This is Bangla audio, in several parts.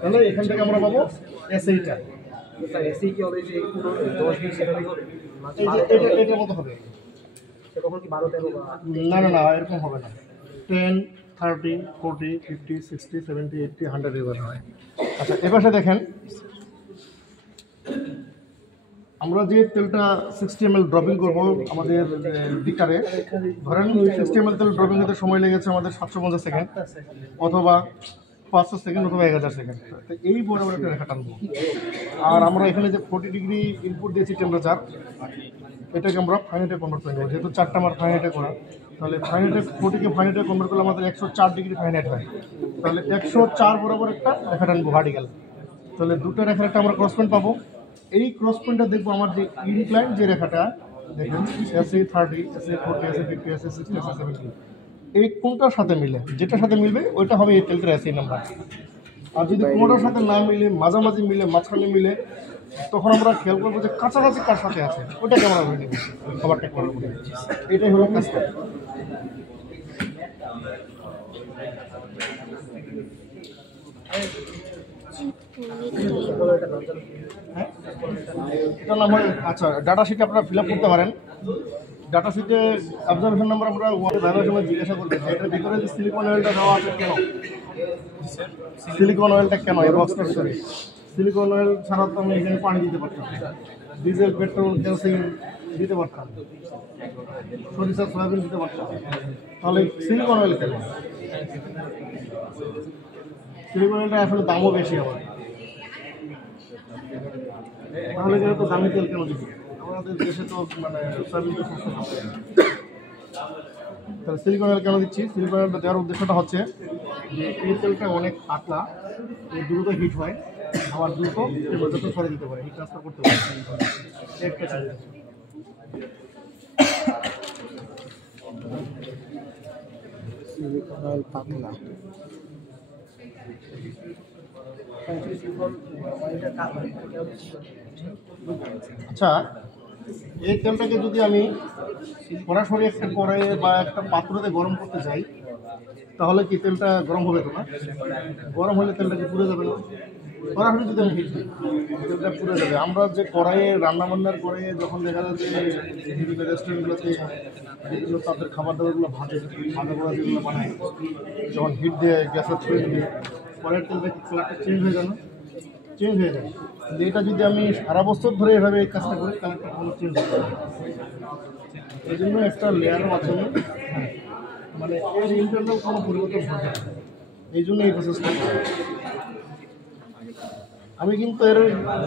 তাহলে এখান থেকে আমরা পাবো এসএইটা। স্যার এসি কি হবে যে পুরো 10 20 সেটাই হবে? এটার মতো হবে। সে কখন কি 12 13 বা না না না, এরকম হবে না। 10 30 40 50 60 70 80 100 এবার হয়। আচ্ছা, এপাশে দেখেন, আমরা যে তেলটা 60 ml ড্রপিং করবো আমাদের বিকারে, ধরেন 60 ml তেল ড্রপিং করতে সময় লেগেছে আমাদের 750 সেকেন্ড অথবা 500 সেকেন্ড অথবা 1000 সেকেন্ড। তো এই বরাবর একটা রেখা টানবো। আর আমরা এখানে যে 40 ডিগ্রি ইনপুট দিয়েছি টেম্পারেচার, এটাকে আমরা ফাইনাইটে কনভার্ট করে নেবো। যেহেতু 4টা আমার ফাইনাইটে করা, তাহলে ফাইনাইটে 40কে ফাইনাইটে কনভার্ট করলে আমাদের 104 ডিগ্রি ফাইনাইট হয়। তাহলে 104 বরাবর একটা রেখা টানবো ভার্টিক্যাল। তাহলে দুটো রেখার একটা আমরা ক্রস পয়েন্ট পাবো। এই ক্রস পয়েন্টটা দেখবো আমার যে ইনক্লাইন যে রেখাটা দেখেন, এসে 30 এসে 40 এসে 50 এসে 60 এসে 70, এই কোনটার সাথে মিলে, যেটার সাথে মিলবে ওইটা হবে এই তেলটার এসি নাম্বার। আর যদি কোনোটার সাথে না মিলে, মাঝামাঝি মিলে, মাঝখানে মিলে, তখন আমরা খেয়াল করবো যে কাছাকাছি কার সাথে আছে, ওটাকে আমরা ধরে নেব, খাবারটা করবো। এটাই হলো কাজটা। হ্যাঁ, এটার নাম হয়, আচ্ছা, ডাটা শিটে আপনারা ফিল আপ করতে পারেন। ডাটা শিটে অবজারভেশন নাম্বার আমরা ভ্যালুর সময় জিজ্ঞাসা করবে যে এটার ভিতরে যে সিলিকন অয়েলটা দেওয়া আছে কেন, সিলিকন অয়েলটা কেন এই বক্সটার ভিতরে। সিলিকন অয়েল ছাড়া তো আমি এখানে পানি দিতে পারতাম, ডিজেল পেট্রোল কেরোসিন দিতে পারতাম, সরিষা সয়াবিন দিতে পারতাম। তাহলে সিলিকন অয়েল কেন? সিলিকন অয়েলটা আসলে দামও বেশি আবার। তাহলে যেহেতু দামি তেল কেন দিচ্ছি, আমাদের দেশে তো মানে সয়াবিন তো সস্তা থাকে। তাহলে সিলিকন অয়েল কেন দিচ্ছি? সিলিকন অয়েলটা দেওয়ার উদ্দেশ্যটা হচ্ছে যে এই তেলটা অনেক পাতলা, দ্রুত হিট হয়, আবার দ্রুত যত সরে দিতে পারে, হিট ট্রান্সফার করতে পারে। একটা চাহিদা। সিলিকন অয়েল পাতলা। আচ্ছা, এই তেলটাকে যদি আমি সরাসরি একটা কড়াইয়ে বা একটা পাত্রতে গরম করতে চাই, তাহলে কি তেলটা গরম হবে তো না? গরম হলে তেলটা কি পুড়ে যাবে না? সরাসরি যদি আমি হিট দিই, তেলটা পুড়ে যাবে। আমরা যে কড়াইয়ে রান্নাবান্নার করে যখন দেখা যাচ্ছে বিভিন্ন রেস্টুরেন্টগুলোতে যেগুলো তাদের খাবার দাবারগুলো ভাজা পোড়া যেগুলো বানায়, যখন হিট দিয়ে গ্যাসের ছুঁয়ে দিয়ে কড়াইয়ের তেলটা কি কালারটা চেঞ্জ হয়ে যায় না? চেঞ্জ হয়ে যায়। কিন্তু এটা যদি আমি সারা বছর ধরে এভাবে এই কাজটা করি, কালারটা কোনো চেঞ্জ হবে না। এই জন্য একটা লেয়ারও আছে, মানে এর ইন্টারনাল কোনো পরিবর্তন হবে না। এই জন্য এই প্রসেসটা আমি কিন্তু এর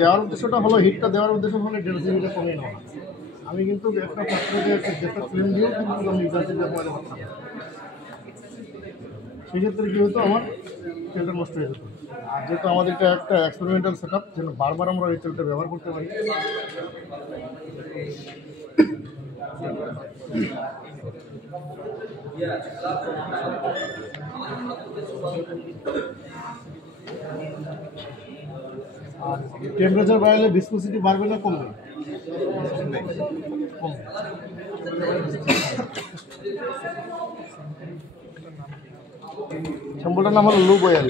দেওয়ার উদ্দেশ্যটা হলো, হিটটা দেওয়ার উদ্দেশ্য হলো 1.5 মিনিটে কমিয়ে নেওয়া। আমি কিন্তু একটা পাত্রতে একটা গ্যাসের ফ্লেম দিয়েও কিন্তু আমি ইন্ডাস্ট্রি ব্যবহার করতাম। সেক্ষেত্রে কী হতো, আমার তেলটা নষ্ট হয়ে যেত। আর যেহেতু আমাদের এটা একটা এক্সপেরিমেন্টাল সেট আপ, যেন বারবার আমরা এই তেলটা ব্যবহার করতে পারি। আর টেম্পারেচার বাড়লে ভিসকোসিটি বাড়বে না কমবে? কমবে। শ্যাম্পুটার নাম হলো লুব অয়েল।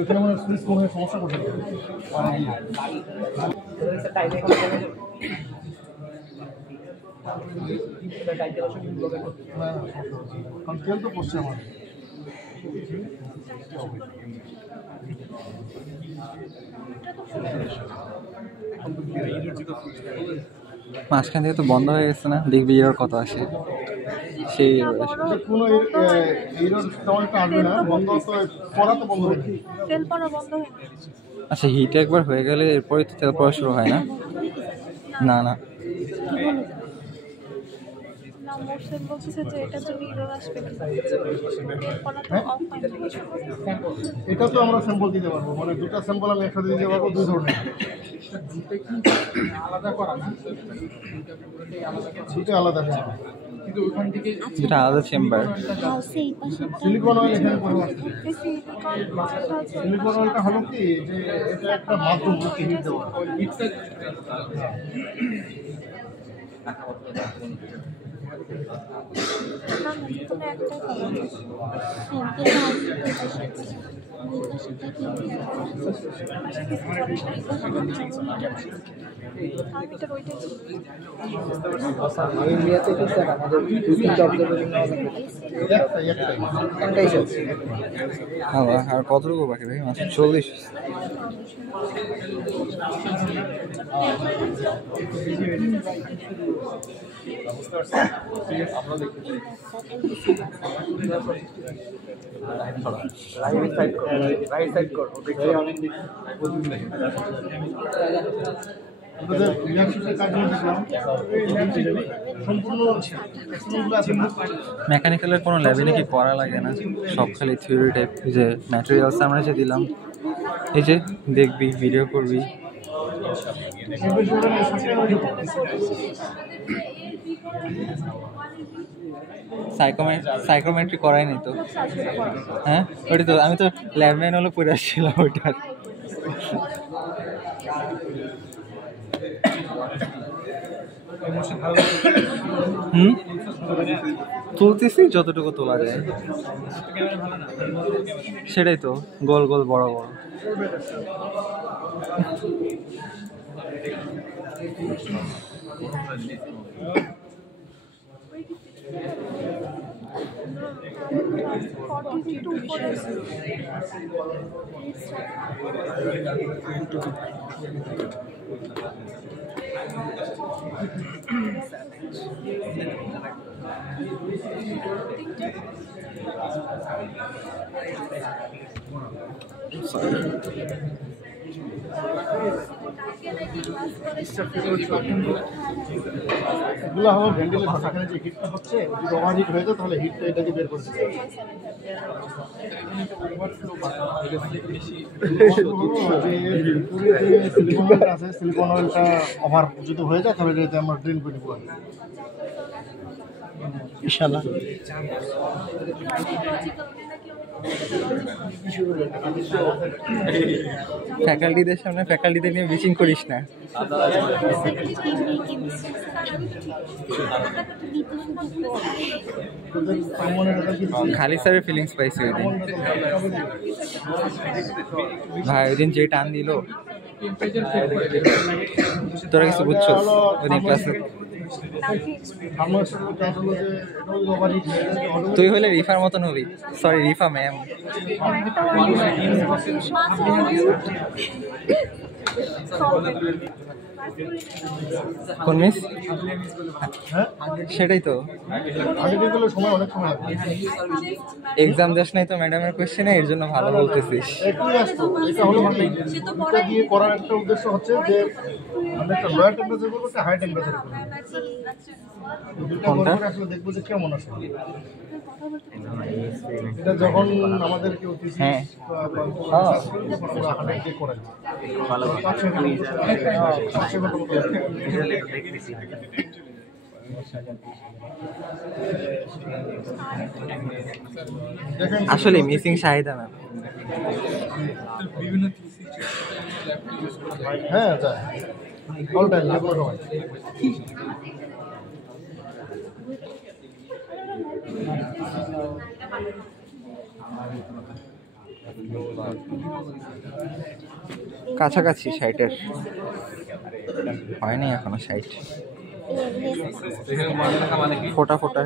ওইখানে মানে সুইচ মনে হয় সমস্যা করছে। কারণ তেল তো পড়ছে আমার। মাঝখান থেকে তো বন্ধ হয়ে গেছে না, দেখবি এর কত আসে সেই কোনো এইরকম তেমনটা আসবে না, বন্ধ তো পড়া তো বন্ধ হয়ে যায়। তেল পড়া বন্ধ হয়ে আচ্ছা, হিট একবার হয়ে গেলে এরপরে তো তেল পড়া শুরু হয় না? না না, স্যার বলতেছে যে এটার জন্য ইরর আসবে না করা তো অফ এটা তো আমরা স্যাম্পল দিতে পারবো, মানে দুটো স্যাম্পল আমি একসাথে দিতে পারবো, দুই ধরনের আলাদা করা না দুটো আলাদা। কিন্তু ওখান থেকে যেটা আলাদা চেম্বার। সেই পাশে সিলিকন অয়েল এখানে পড়ে আছে। সিলিকন সিলিকন অয়েলটা হলো কি যে এটা একটা মাধ্যম হিট দেওয়া। না তুমি একটা আমি এটা ওইটাই ইন্ডিয়াতে কি স্যার আমাদের দুটো অবজারভেশন একটাই স্যার আর কতটুকু বাকি ভাই? মাত্র 40। রাইট সাইড করো আমাদের রিয়াকশনের কাজগুলো দেখলাম সম্পূর্ণ এক্সপেরিমেন্টগুলো আছে না। মেকানিক্যালের কোনো ল্যাবে নাকি পড়া লাগে না, সব খালি থিওরি টাইপ। যে ম্যাটেরিয়ালস আমরা যে দিলাম, এই যে দেখবি, ভিডিও করবি। সাইকোমেট্রি করাই নাই তো? হ্যাঁ, ওইটা তো আমি তো ল্যাব ম্যানুয়ালে পড়ে আসছিলাম ওইটার। তুলতেছি যতটুকু তোলা যায়, সেটাই তো, গোল গোল বড় বড়। এগুলো হলো ভেন্টিলেশন। এখানে যে হিটটা হচ্ছে যদি ওভার হিট হয়ে যায় তাহলে হিটটা এটাকে বের করে দিচ্ছে। সিলিকন অয়েলটা আছে, সিলিকন অয়েলটা ওভার যদি হয়ে যায় তাহলে এটাতে আমরা ড্রেন করে দেবো। ইনশাআল্লাহ। ফ্যাকাল্টিদের সামনে ফ্যাকাল্টিদের নিয়ে বিচিং করিস না। খালি স্যারের ফিলিংস পাইছি ওই দিন ভাই, ওই দিন যে টান দিল। তোরা কিছু বুঝছো ওই দিন ক্লাসে? তুই হলে রিফার মতন হবি, সরি রিফা ম্যাম। কোন মিস? সেটাই তো, সময় অনেক সময় লাগবে। এক্সাম দেশ নাই তো ম্যাডামের কোয়েশ্চেনে, এর জন্য ভালো বলতেছিস। একই আসতো। এটা হলো মানে এটা দিয়ে করার একটা উদ্দেশ্য হচ্ছে যে আমরা একটা লোয়ার টেম্পারেচার করবো, একটা হাই টেম্পারেচার করবো। কোনটা? আসলে দেখবো যে কেমন আসে। এটা যখন আমাদের কেউ হ্যাঁ করাই আসলে মিসিং শাহিদা ম্যাম। হ্যাঁ যায় অল টাইম, যে কোনো সময়। কাছাকাছি 60-এর হয়নি এখনো 60। ফোটা ফোটা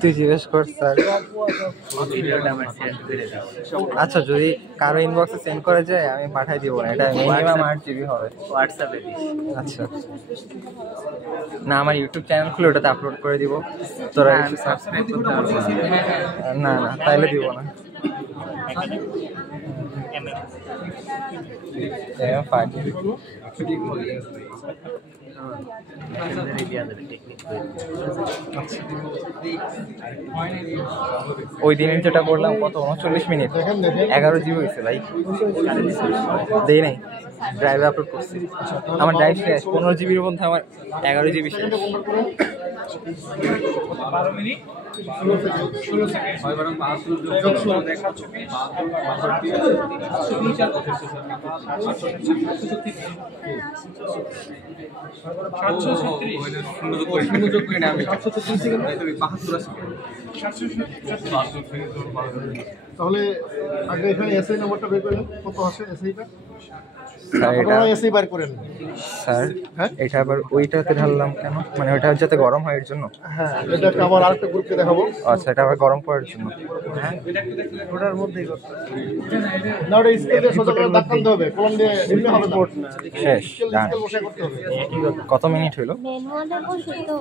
তুই জিজ্ঞেস কর স্যার। আচ্ছা, যদি কারো ইনবক্সে সেন্ড করে যায় আমি পাঠাই দিব না, এটা মিনিমাম 8 GB হবে হোয়াটসঅ্যাপে। আচ্ছা, না আমার ইউটিউব চ্যানেল খুলে ওটাতে আপলোড করে দিব। তোরা সাবস্ক্রাইব করতে পারবি না? না তাইলে দিব না। ওই দিনের যেটা করলাম কত 39 মিনিট 11 জিবি হয়েছে ভাই। দেই নাই, ড্রাইভে আপলোড করছি। আমার ড্রাইভ শেষ, 15 জিবির মধ্যে আমার 11 জিবি শেষ। 12 মিনিট 16 সেকেন্ড হয় বরং 5 দেখা ছবি 736 তাহলে আগে এখানে এসআই নাম্বারটা বের করেন, কত আসে এসআইটা? স্যার এটা আপনারা এসআই বার করেন। স্যার হ্যাঁ? এটা আবার ওইটাতে ঢাললাম কেন? মানে ওইটা যাতে গরম হয় এর জন্য? হ্যাঁ, এটাকে আবার আরেকটা গ্রুপকে দেখাবো। আচ্ছা, এটা আবার গরম করার জন্য। ওটার মধ্যেই করতে না, ওটা স্কেল দিয়ে সোজা করে দাগ টানতে হবে, কলম দিয়ে এমনি হবে না। শেষ, স্কেল ডান। বসে করতে হবে। কত মিনিট হইলো? মেনুয়ালে বসে তো